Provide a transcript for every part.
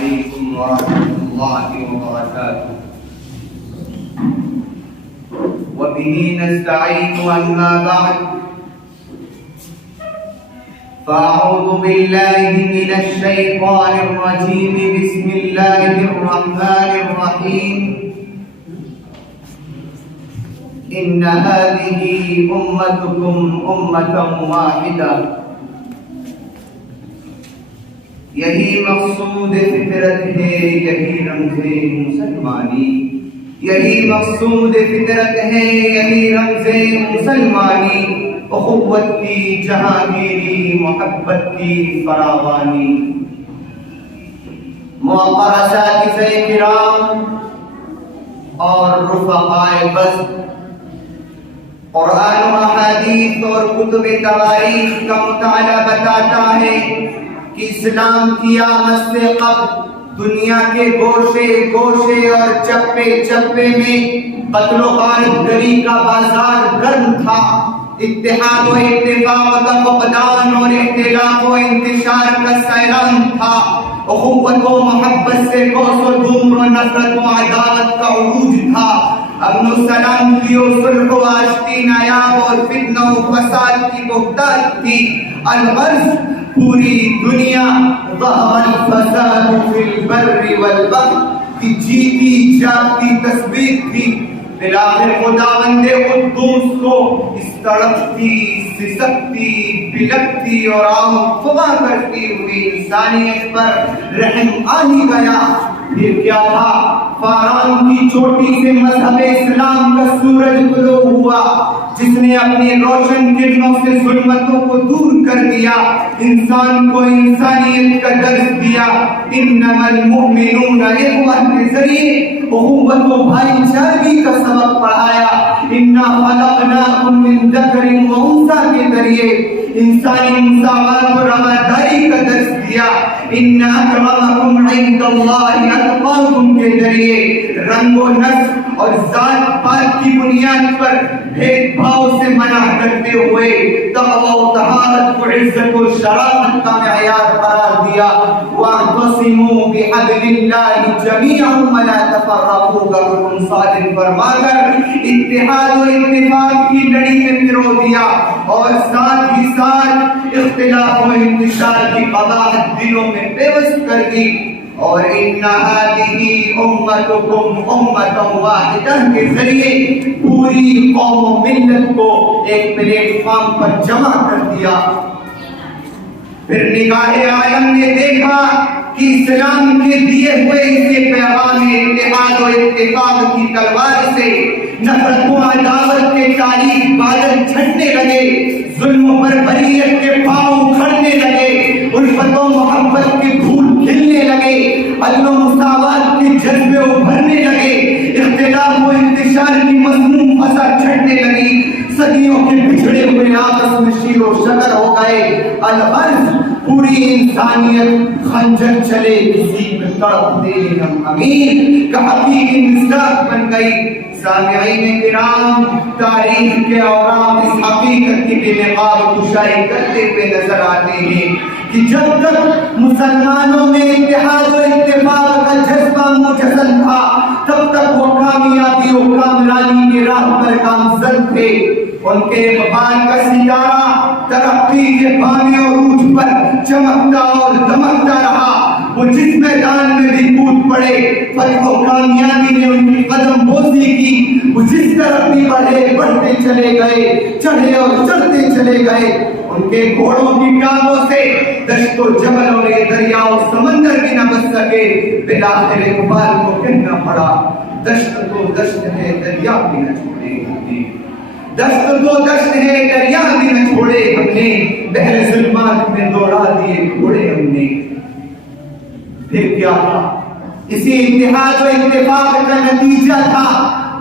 عليكم ورحمة الله وبركاته. وبه نستعين، أما بعد، فأعوذ بالله من الشيطان الرجيم. بسم الله الرحمن الرحيم. إن هذه أمتكم أمة واحدة. یہی مقصود فطرت ہے، یہی رمز مسلمانی. یہی مقصود فطرت ہے، یہی رمز مسلمانی. اخوت کی جہانگیری، محبت کی فراوانی. معقر اساتذہ کرام اور رفقائے بس، قرآن و احادیث اور کتب تواریخ کا مطالعہ بتاتا ہے کہ اسلام کی آمد سے قبل دنیا کے گوشے گوشے اور چپے چپے میں قتل و غارت گری کا بازار گرم تھا. اتحاد و اتفاق کا فقدان اور اختلاف و انتشار کا سیلان تھا. اخوت و محبت سے کوس و دور و نفرت و عداوت کا عروج تھا. امن و سلامتی و صلح و آشتی نیاب اور فتنہ و فساد کی بہتات تھی. الغرض پوری دنیا ظہر الفساد فی البر والبحر کی جیتی جاگتی تصویر تھی. بلاخر خداوند قدوس کو اس تڑپتی سسکتی بلکتی اور آہ فغاں کرتی ہوئی انسانیت پر رحم آ ہی گیا. پھر کیا تھا؟ فاران کی چوٹی سے مذہب اسلام کا سورج طلوع ہوا، جس نے اپنے روشن کرنوں سے ظلمتوں کو دور کر دیا، انسان کو انسانیت کا درس دیا. انما المؤمنون اخوہ کے ذریعے اخوت و بھائی چارگی کا سبق پڑھایا. انا خلقناکم من ذکر و انثی کے ذریعے انسانی مساوات و رواداری کا درس دیا. ان اکرمکم عند اللہ اتقاکم کے ذریعے رنگ و نسل اور ذات پات کی بنیاد پر بھید بھاؤ سے منع کرتے ہوئے تقوی و طہارت کو عزت و شرافت کا معیار قرار دیا. واعتصموا بحبل اللہ جمیعا ولا تفرقوا کا حکم صادر فرما کر اتحاد و اتفاق کی لڑی میں پرو دیا، اور ساتھ ہی ساتھ اختلاف و انتشار کی قباحت دلوں میں پیوست کر دی. اور ان هذه امتکم امۃ واحدہ کے ذریعے پوری قوم و ملت کو ایک پلیٹ فارم پر جمع کر دیا. پھر نگاہ عالم نے دیکھا کہ اسلام کے دیے ہوئے اسے پیغام اتحاد و اتفاق کی تلوار سے نفرت و عداوت کے تاریخ بادل چھٹنے لگے، ظلم و بربریت کے پاؤں اکھڑنے لگے، الفت و محبت کے پھول کھلنے لگے، عدل و مساوات کے جذبے ابھرنے لگے، اختلاف و انتشار کی مسموم فضا چھڑنے لگی. صدیوں کے بچھڑے ہوئے آپس میں شیر و شکر ہو گئے. الغرض پوری انسانیت خنجر چلے کسی پہ تڑپ دے ہم امین کا حقیقی مصداق بن گئی. سامعین کرام، تاریخ کے اوراق اس حقیقت کی بے نقاب کشائی کرتے ہوئے نظر آتے ہیں کہ جب تک مسلمانوں میں اتحاد و اتفاق کا جذبہ مجسم تھا، تب تک وہ کامیابی و کامرانی کی راہ پر گامزن تھے. ان کے اقبال کا ستارہ ترقی کے بانے عروج پر چمکتا اور دمکتا رہا. وہ جس میدان میں بھی کود پڑے، فتح و کامیابی نے ان کی قدم بوسی کی. وہ جس طرف بھی بڑھے بڑھتے چلے گئے، چڑھے اور چڑھتے چلے گئے. ان کے گھوڑوں کی ٹانگوں سے دشت و جبل اور یہ دریا و سمندر بھی نہ بچ سکے. بلاخر اقبال کو کہنا پڑا، دشت تو دشت ہے، دریا بھی نہ چھوڑے ہم نے. دشت تو دشت ہے، دریا بھی نہ چھوڑے ہم نے. بحر ظلمات میں دوڑا دیے گھوڑے ہم نے. پھر کیا تھا؟ اسی اتحاد و اتفاق کا نتیجہ تھا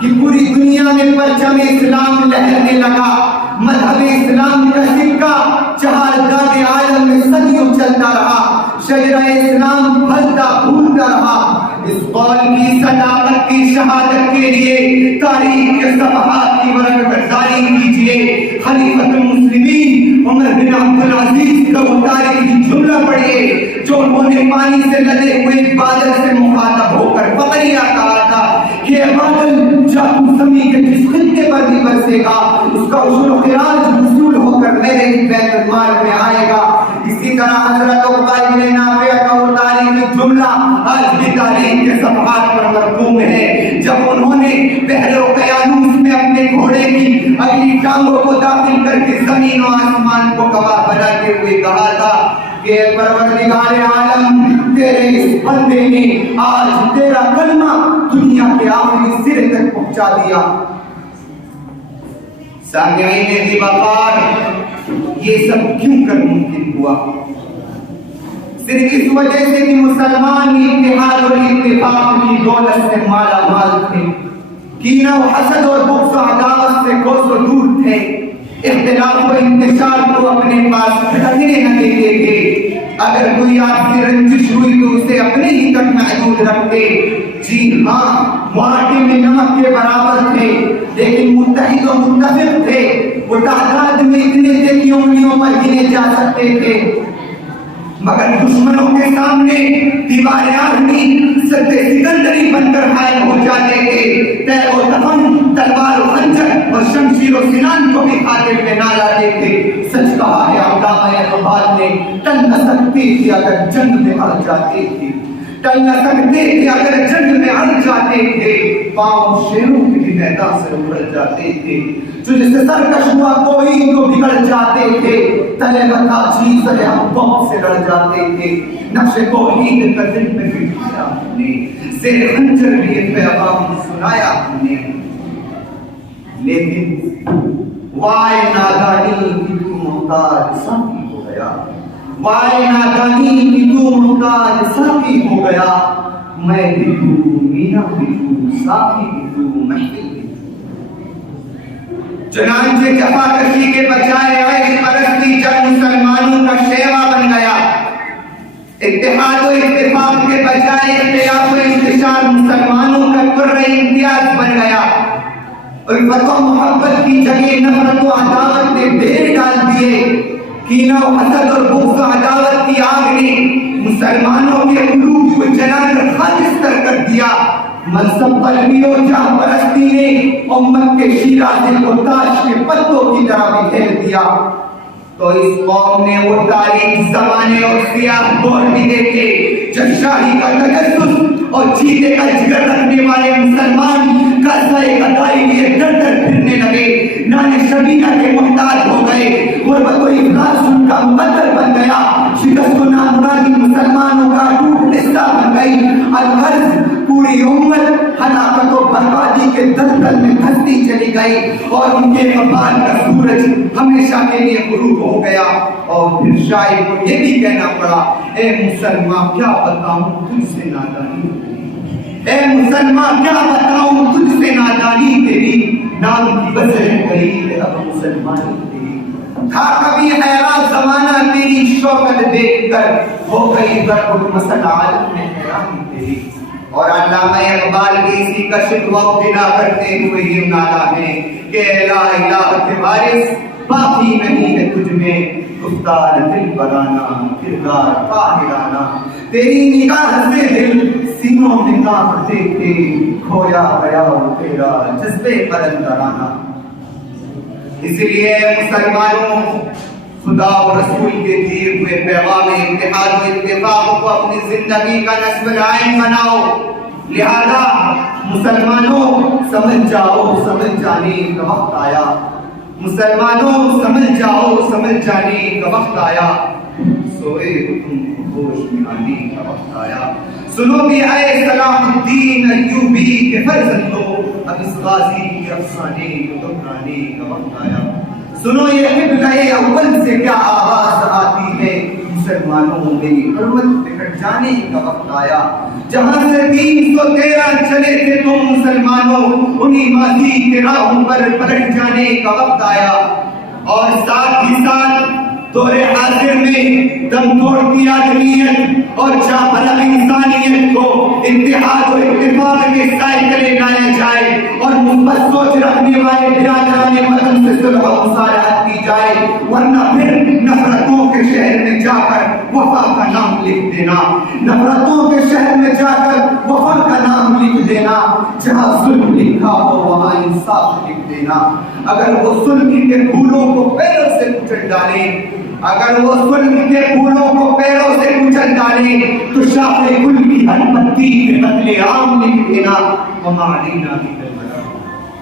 کہ پوری دنیا میں پرچم اسلام لہرنے لگا. مذہب اسلام کا سکہ چہار داد عالم میں صدیوں چلتا رہا. شجرہ اسلام پھلتا پھولتا رہا. اس قول کی صداقت کی شہادت کے لیے تاریخ کے صفحات کی ورق گزاری کیجیے. خلیفۃ المسلمین عمر بن عبد العزیز کا وہ تاریخی جملہ پڑھیے. جو انہوں نے پانی سے لدے ہوئے بادل سے مخاطب ہو کر فقریہ کہا تھا کہ بادل جب زمین کے جس خطے پر بھی برسے گا اس کا عشر و خراج وصول ہو کر میرے بیت المال میں آئے گا. اسی طرح حضرت عقبہ بن نافع کا وہ تاریخی جملہ آج بھی تاریخ کے صفحات پر مرقوم ہے جب انہوں نے بحر اقیانوس میں اپنے گھوڑے کی اگلی ٹانگوں کو داخل کر کے زمین و آسمان کو گواہ بناتے ہوئے کہا تھا کہ پروردگار عالم تیرے اس بندے نے آج تیرا کلمہ دنیا کے آخری سرے تک پہنچا دیا. سامعین دی وقار یہ سب کیوں کر ممکن ہوا؟ صرف اس وجہ سے کہ مسلمان اتحاد اور اتفاق کی دولت سے مالا مال تھے, کینہ و حسد اور بغض و عداوت سے کوس و دور تھے, اختلاف و انتشار کو اپنے پاس رکھنے نہ دیتے تھے. اگر کوئی آپ کی رنجش ہوئی تو اسے اپنے ہی تک محدود رکھتے. جی ہاں, معاہدے میں نمک کے برابر تھے لیکن متحد و متفق تھے. وہ تعداد میں اتنے تھے کہ انگلیوں پر گنے جا سکتے تھے, مگر دشمنوں کے سامنے دیوار آہنی سد سکندری بن کر حائل ہو جاتے تھے. تیر و تفن, تلوار و خنجر اور شمشیر و سنان کو بھی خاطر میں نہ لاتے تھے. سچ کہا ہے علامہ اقبال نے, ٹل نہ سکتے تھے اگر جنگ میں اڑ جاتے تھے, ٹل نہ سکتے تھے اگر جنگ میں اڑ جاتے تھے, پاؤں شیروں کے بھی میدان سے اڑ جاتے تھے. جو جسے سرکش ہوا کوئی تو بگڑ جاتے تھے, تلے بتا چیز ہم بم سے لڑ جاتے تھے. نقش توحید کا دل میں بٹھایا ہم نے, زیر خنجر بھی یہ پیغام سنایا ہم نے. لیکن وائے نادانی کی تو محتاج ساقی ہو گیا, وائے نادانی کی تو محتاج ساقی ہو گیا. میں بھی تو مینا بھی تو ساقی بھی تو محفل بھی تو. چنانچہ جفا کشی کے بجائے عیش پرستی جب مسلمانوں کا شیوا بن گیا, اتحاد و اتفاق کے بجائے اختلاف و انتشار مسلمانوں کا قرہ امتیاز بن گیا. الفت و محبت کی جگہ نفرت و عداوت نے ڈھیر ڈال دیے. کینہ و حسد اور بغض و عداوت کی آگ نے مسلمانوں کے قلوب کو جلا کر خالص کر دیا. منصب طلبی و جاہ پرستی نے امت کے شیرازے کو تاش کے پتوں کی طرح بکھیر دیا. تو اس قوم نے وہ تاریخ زمانے اور سیاہ دور بھی دیکھے جب شاہی کا تجسس اور چیتے کا جگر رکھنے والے مسلمان قصۂ قضائی لیے ڈر ڈر پھرنے لگے, نان شبینہ کے محتاج ہو گئے. غربت و افلاس ان کا مقدر بن گیا, شکست و نامرادی مسلمانوں کا ٹوٹ حصہ بن گئی. الغرض پوری امت ہلاکت و بربادی کے دلدل میں دھستی چلی گئی اور ان کے وبال کا سورج ہمیشہ کے لیے غروب ہو گیا. اور پھر شاعر کو یہ بھی کہنا پڑا, اے مسلمان کیا بتاؤں تجھ سے نادانی, اے مسلمان کیا بتاؤں تجھ سے نادانی تیری, نام کی بزر کری اب مسلمانی تیری. تھا کبھی حیران زمانہ تیری شوکت دیکھ کر, ہو گئی برخود مسل عالم میں حیرانی تیری. اور علامہ اقبال کی اسی کا شکوہ بنا کرتے ہوئے یہ نعرہ ہے کہ لا الہ کے وارث باقی نہیں ہے تجھ میں, گفتار دل برانہ کردار طاہرانہ. تیری نگاہ سے دل سینوں میں کانپتے تھے, کھویا گیا تیرا جذبے قلندرانہ. اس لیے مسلمانوں, خدا و رسول کے دیے ہوئے پیغام اتحاد و اتفاق کو اپنی زندگی کا نصب العین بناؤ. لہذا مسلمانوں سمجھ جاؤ, سمجھ جانے کا وقت آیا. مسلمانوں سمجھ جاؤ, سمجھ جانے کا وقت آیا. سوئے تم ہوش میں آنے کا وقت آیا. سنو بھی اے صلاح الدین ایوبی کے فرزندوں, اب اس غازی کے افسانے کو دہرانے کا وقت آیا. سنو یہ قبلہ اول سے کیا آواز آتی ہے, مسلمانوں میری حرمت بکھٹ جانے کا وقت آیا. جہاں سے 313 چلے تھے تم مسلمانوں, انہی ماضی کے راہوں پر پلٹ جانے کا وقت آیا. اور ساتھ ہی ساتھ دور حاضر میں دم توڑتی آدمیت اور چاپلہ انسانیت کو اتحاد و اتفاق کے سائے تلے لایا جائے, اور مثبت سوچ رکھنے والے برادران وطن ان سے صلح و مصالحت کی جائے، ورنہ پھر نفرتوں کے شہر میں جا کر وفا کا نام لکھ دینا، نفرتوں کے شہر میں جا کر وفا کا نام لکھ دینا، جہاں ظلم لکھا ہو وہاں انصاف لکھ دینا۔ اگر وہ صلح کے پھولوں کو پیروں سے کچل ڈالیں، اگر وہ صلح کے پھولوں کو پیروں سے کچل ڈالیں تو شاخ گل کی ہر پتی پہ قتل عام لکھ دینا۔ وما علینا